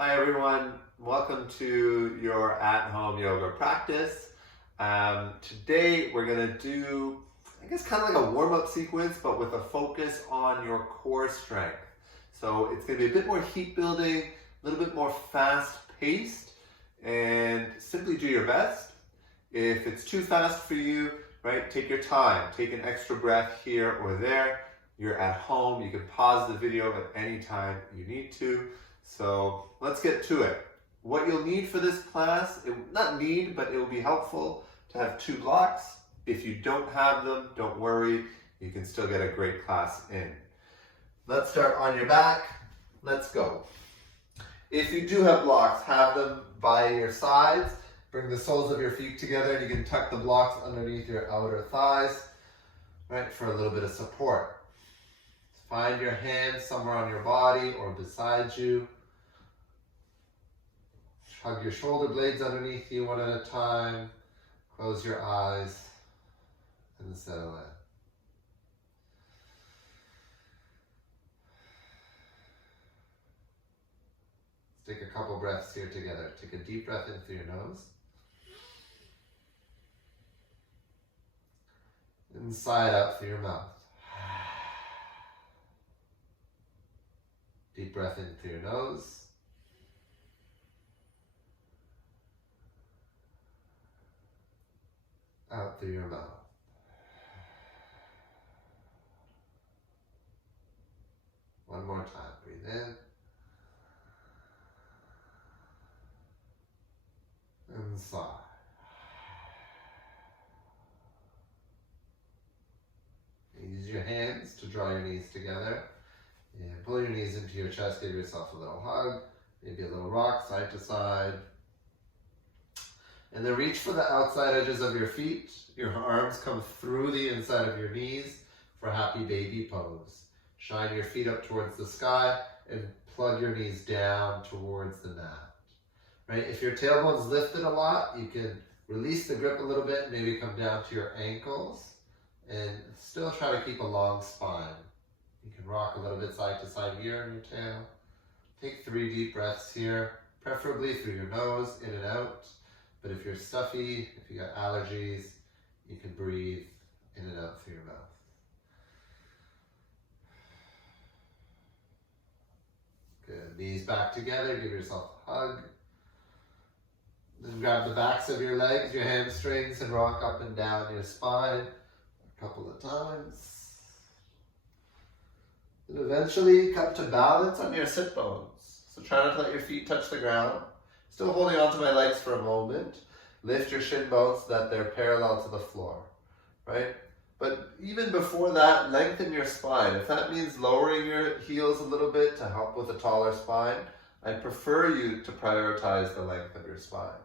Hi everyone, welcome to your at-home yoga practice. Today we're going to do, kind of like a warm-up sequence, but with a focus on your core strength. So it's going to be a bit more heat building, a little bit more fast-paced, and simply do your best. If it's too fast for you, right, take your time. Take an extra breath here or there. You're at home. You can pause the video at any time you need to. So let's get to it. What you'll need for this class, not need, but it will be helpful to have 2 blocks. If you don't have them, don't worry. You can still get a great class in. Let's start on your back. Let's go. If you do have blocks, have them by your sides. Bring the soles of your feet together and you can tuck the blocks underneath your outer thighs, right, for a little bit of support. Find your hands somewhere on your body or beside you. Hug your shoulder blades underneath you one at a time. Close your eyes and settle in. Let's take a couple breaths here together. Take a deep breath in through your nose. And sigh out through your mouth. Deep breath in through your nose. Out through your mouth. One more time. Breathe in. And sigh. Use your hands to draw your knees together. And pull your knees into your chest. Give yourself a little hug. Maybe a little rock side to side. And then reach for the outside edges of your feet. Your arms come through the inside of your knees for happy baby pose. Shine your feet up towards the sky and plug your knees down towards the mat. Right? If your tailbone's lifted a lot, you can release the grip a little bit, maybe come down to your ankles and still try to keep a long spine. You can rock a little bit side to side here in your tail. Take 3 deep breaths here, preferably through your nose, in and out. But if you're stuffy, if you got allergies, you can breathe in and out through your mouth. Good. Knees back together. Give yourself a hug. Then grab the backs of your legs, your hamstrings, and rock up and down your spine a couple of times. And eventually come to balance on your sit bones. So try not to let your feet touch the ground. Still holding on to my legs for a moment. Lift your shin bones so that they're parallel to the floor, right? But even before that, lengthen your spine. If that means lowering your heels a little bit to help with a taller spine, I prefer you to prioritize the length of your spine.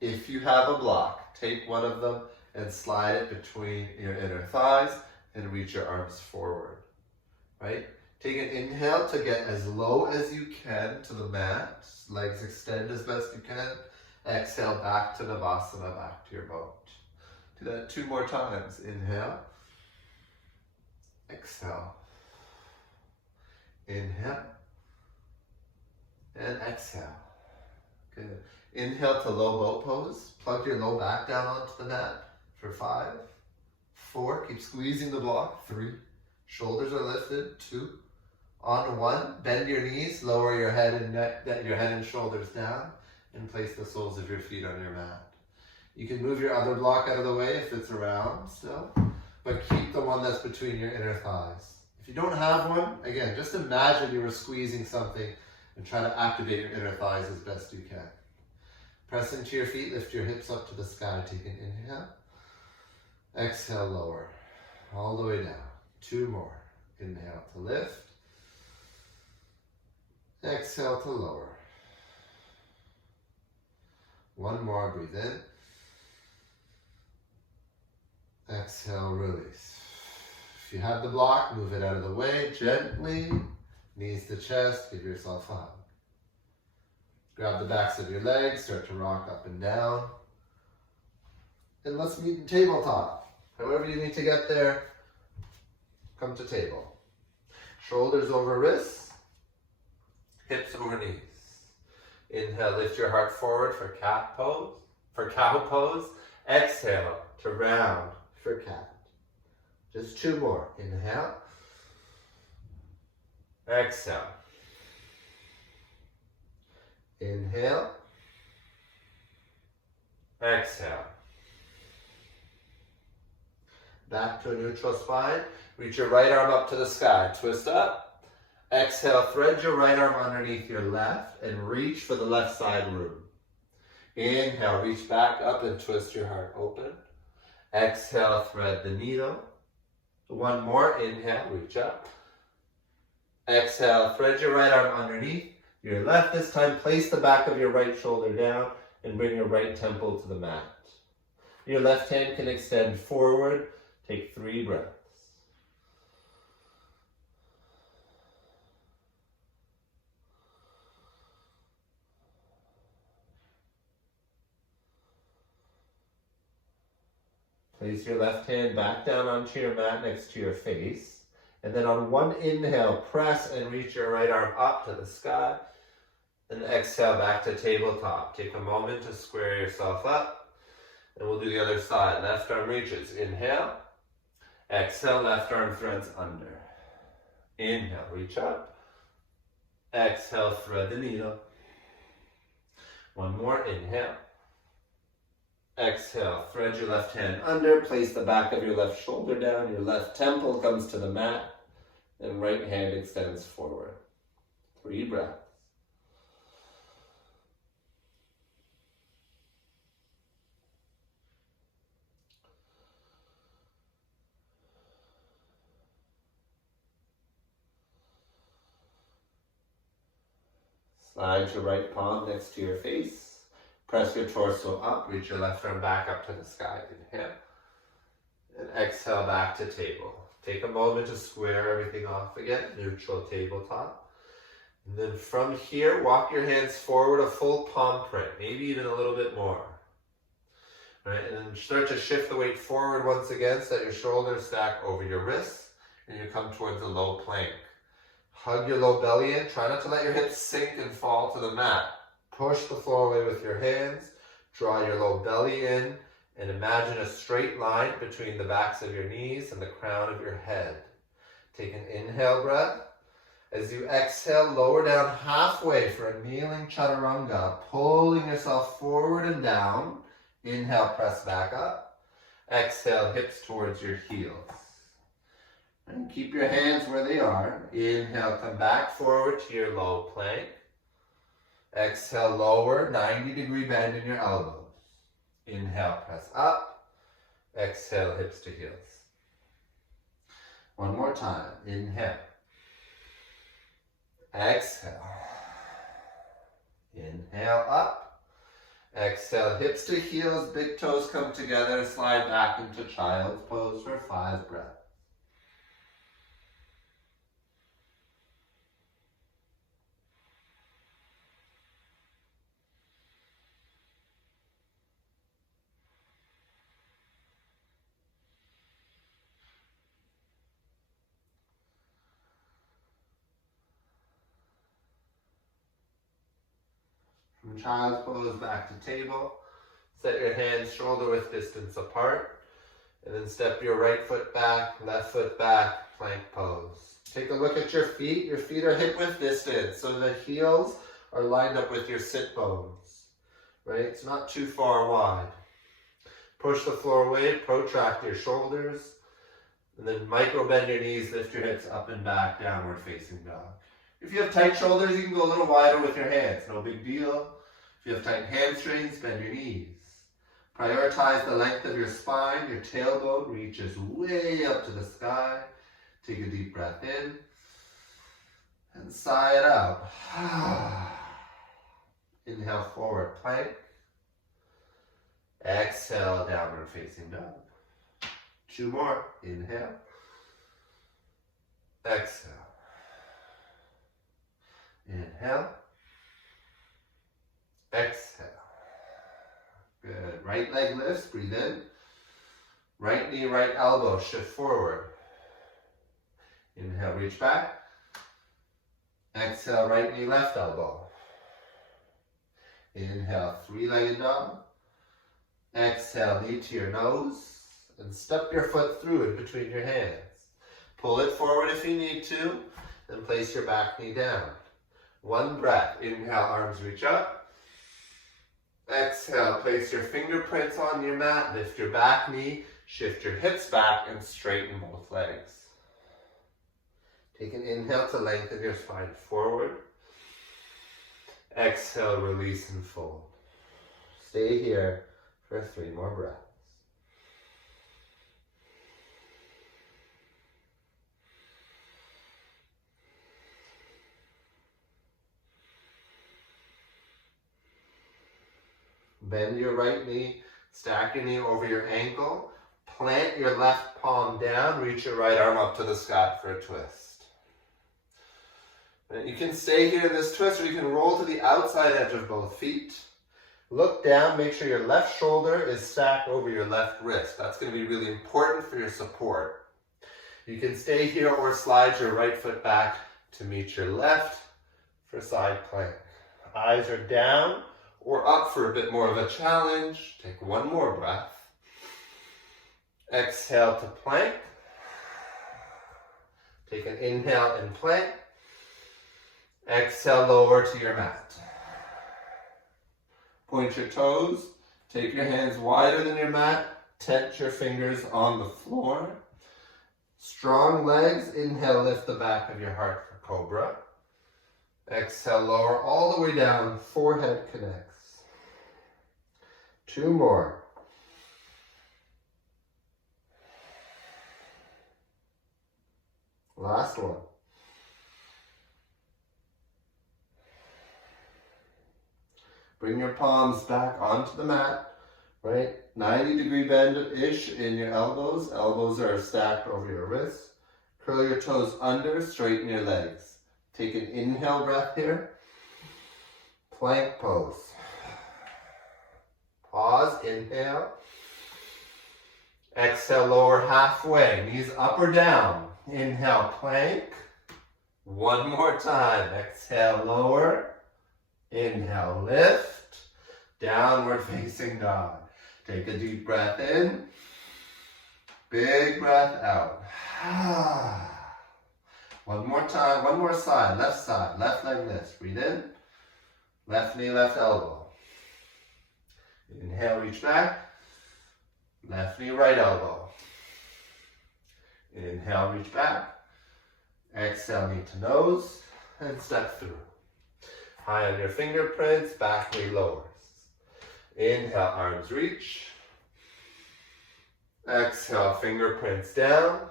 If you have a block, take one of them and slide it between your inner thighs and reach your arms forward, right? Take an inhale to get as low as you can to the mat. Legs extend as best you can. Exhale back to Navasana, back to your boat. Do that 2 more times. Inhale. Exhale. Inhale. And exhale. Good. Inhale to low boat pose. Plug your low back down onto the mat for 5, 4. Keep squeezing the block. 3. Shoulders are lifted. 2. On 1, bend your knees, lower your head and neck, your head and shoulders down, and place the soles of your feet on your mat. You can move your other block out of the way if it's around still, but keep the one that's between your inner thighs. If you don't have one, again, just imagine you were squeezing something and try to activate your inner thighs as best you can. Press into your feet, lift your hips up to the sky. Take an inhale. Exhale, lower, all the way down. 2 more. Inhale to lift. Exhale to lower. 1 more, breathe in. Exhale, release. If you have the block, move it out of the way gently. Knees to chest, give yourself a hug. Grab the backs of your legs, start to rock up and down. And let's meet in tabletop. However you need to get there, come to table. Shoulders over wrists, hips over knees. Inhale, lift your heart forward for cat pose, for cow pose. Exhale to round for cat. Just 2 more. Inhale. Exhale. Inhale. Exhale. Back to a neutral spine. Reach your right arm up to the sky. Twist up. Exhale, thread your right arm underneath your left and reach for the left side room. Inhale, reach back up and twist your heart open. Exhale, thread the needle. 1 more. Inhale, reach up. Exhale, thread your right arm underneath your left. This time, place the back of your right shoulder down and bring your right temple to the mat. Your left hand can extend forward. Take 3 breaths. Place your left hand back down onto your mat next to your face. And then on 1 inhale, press and reach your right arm up to the sky. And exhale back to tabletop. Take a moment to square yourself up. And we'll do the other side. Left arm reaches. Inhale. Exhale, left arm threads under. Inhale, reach up. Exhale, thread the needle. 1 more. Inhale. Exhale, thread your left hand under. Place the back of your left shoulder down. Your left temple comes to the mat. And right hand extends forward. 3 breaths. Slide your right palm next to your face. Press your torso up. Reach your left arm back up to the sky. Inhale. And exhale back to table. Take a moment to square everything off again. Neutral tabletop. And then from here, walk your hands forward a full palm print. Maybe even a little bit more. All right, and then start to shift the weight forward once again so that your shoulders stack over your wrists. And you come towards a low plank. Hug your low belly in. Try not to let your hips sink and fall to the mat. Push the floor away with your hands. Draw your low belly in. And imagine a straight line between the backs of your knees and the crown of your head. Take an inhale breath. As you exhale, lower down halfway for a kneeling chaturanga, pulling yourself forward and down. Inhale, press back up. Exhale, hips towards your heels. And keep your hands where they are. Inhale, come back forward to your low plank. Exhale, lower, 90-degree bend in your elbows. Inhale, press up. Exhale, hips to heels. 1 more time. Inhale. Exhale. Inhale, up. Exhale, hips to heels, big toes come together, slide back into child's pose for 5 breaths. From child's pose back to table. Set your hands shoulder width distance apart. And then step your right foot back, left foot back, plank pose. Take a look at your feet. Your feet are hip width distance, so the heels are lined up with your sit bones. Right? It's not too far wide. Push the floor away, protract your shoulders. And then micro bend your knees, lift your hips up and back, downward facing dog. If you have tight shoulders, you can go a little wider with your hands. No big deal. If you have tight hamstrings, bend your knees. Prioritize the length of your spine. Your tailbone reaches way up to the sky. Take a deep breath in. And sigh it out. Inhale, forward plank. Exhale, downward facing dog. 2 more. Inhale. Exhale. Inhale. Exhale. Good. Right leg lifts. Breathe in. Right knee, right elbow. Shift forward. Inhale, reach back. Exhale, right knee, left elbow. Inhale, three-legged dog. Exhale, knee to your nose. And step your foot through in between your hands. Pull it forward if you need to. Then place your back knee down. One breath. Inhale, arms reach up. Exhale, place your fingerprints on your mat. Lift your back knee. Shift your hips back and straighten both legs. Take an inhale to lengthen your spine forward. Exhale, release and fold. Stay here for 3 more breaths. Bend your right knee, stack your knee over your ankle, plant your left palm down, reach your right arm up to the sky for a twist. And you can stay here in this twist, or you can roll to the outside edge of both feet. Look down, make sure your left shoulder is stacked over your left wrist. That's going to be really important for your support. You can stay here or slide your right foot back to meet your left for side plank. Eyes are down or up for a bit more of a challenge. Take 1 more breath. Exhale to plank. Take an inhale and plank. Exhale, lower to your mat. Point your toes. Take your hands wider than your mat. Tent your fingers on the floor. Strong legs. Inhale, lift the back of your heart for cobra. Exhale, lower all the way down. Forehead connects. 2 more. Last one. Bring your palms back onto the mat, right? 90-degree bend-ish in your elbows. Elbows are stacked over your wrists. Curl your toes under, straighten your legs. Take an inhale breath here. Plank pose. Pause, inhale. Exhale, lower halfway. Knees up or down. Inhale, plank. 1 more time. Exhale, lower. Inhale, lift. Downward facing dog. Take a deep breath in. Big breath out. 1 more time, 1 more side. Left leg lifts. Breathe in. Left knee, left elbow. Inhale, reach back. Left knee, right elbow. Inhale, reach back. Exhale, knee to nose. And step through. High on your fingerprints, back knee lowers. Inhale, arms reach. Exhale, fingerprints down.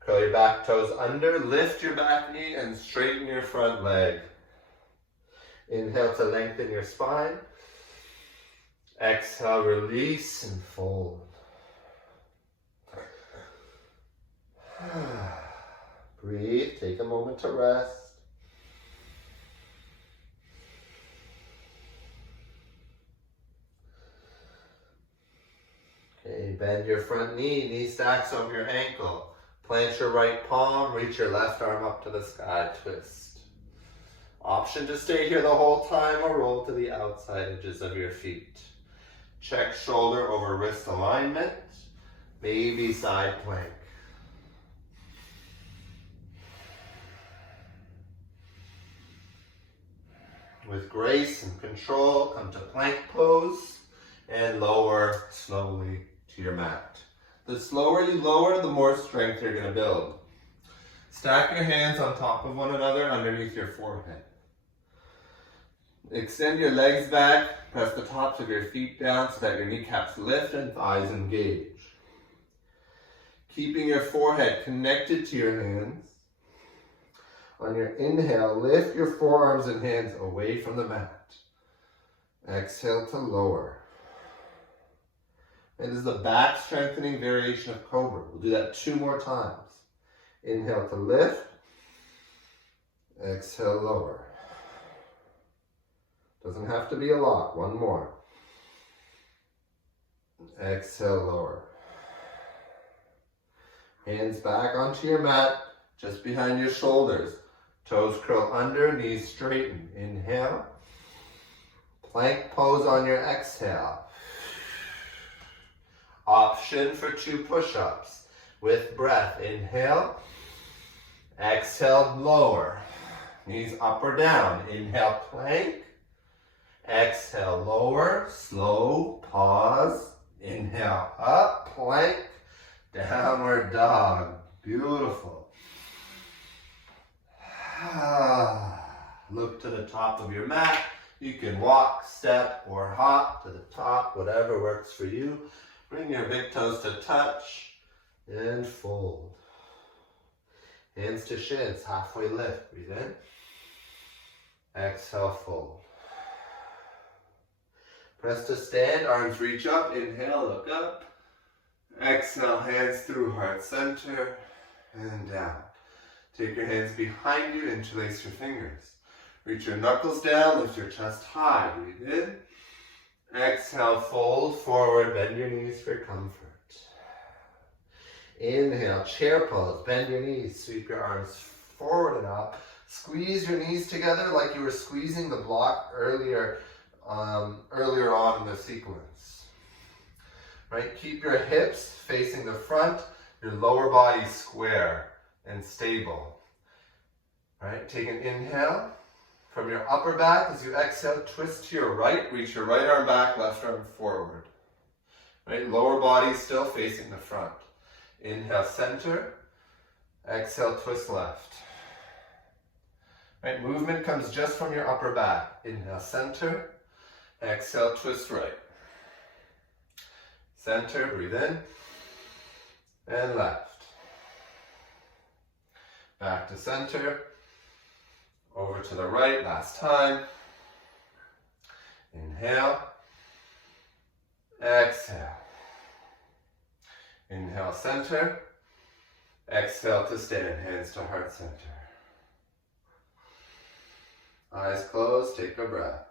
Curl your back toes under. Lift your back knee and straighten your front leg. Inhale to lengthen your spine. Exhale, release and fold. Breathe, take a moment to rest. Okay, bend your front knee, knee stacks over your ankle. Plant your right palm, reach your left arm up to the sky, twist. Option to stay here the whole time or roll to the outside edges of your feet. Check shoulder over wrist alignment, maybe side plank. With grace and control, come to plank pose and lower slowly to your mat. The slower you lower, the more strength you're going to build. Stack your hands on top of one another underneath your forehead. Extend your legs back, press the tops of your feet down so that your kneecaps lift and thighs engage. Keeping your forehead connected to your hands. On your inhale, lift your forearms and hands away from the mat. Exhale to lower. It is the back strengthening variation of cobra. We'll do that 2 more times. Inhale to lift. Exhale, lower. Doesn't have to be a lot. 1 more. Exhale, lower. Hands back onto your mat, just behind your shoulders. Toes curl under, knees straighten. Inhale. Plank pose on your exhale. Option for 2 push-ups with breath. Inhale, exhale, lower. Knees up or down. Inhale, plank. Exhale, lower, slow, pause. Inhale, up, plank, downward dog. Beautiful. Look to the top of your mat. You can walk, step, or hop to the top, whatever works for you. Bring your big toes to touch and fold. Hands to shins, halfway lift. Breathe in. Exhale, fold. Press to stand, arms reach up. Inhale, look up. Exhale, hands through heart center and down. Take your hands behind you, interlace your fingers. Reach your knuckles down, lift your chest high. Breathe in. Exhale, fold forward, bend your knees for comfort. Inhale, chair pose, bend your knees, sweep your arms forward and up. Squeeze your knees together like you were squeezing the block earlier on in the sequence. Right, keep your hips facing the front, your lower body square and stable. Right, take an inhale. From your upper back, as you exhale, twist to your right, reach your right arm back, left arm forward. Right, lower body still facing the front. Inhale, center. Exhale, twist left. Right, movement comes just from your upper back. Inhale, center. Exhale, twist right. Center, breathe in. And left. Back to center. Over to the right, last time. Inhale. Exhale. Inhale, center. Exhale to stand, hands to heart center. Eyes closed, take a breath.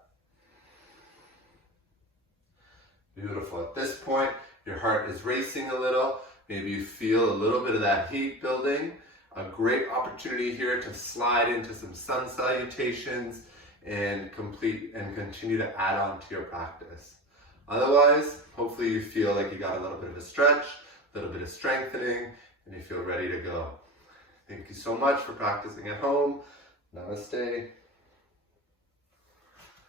Beautiful. At this point, your heart is racing a little. Maybe you feel a little bit of that heat building. A great opportunity here to slide into some sun salutations and continue to add on to your practice. Otherwise, hopefully you feel like you got a little bit of a stretch, a little bit of strengthening, and you feel ready to go. Thank you so much for practicing at home. Namaste.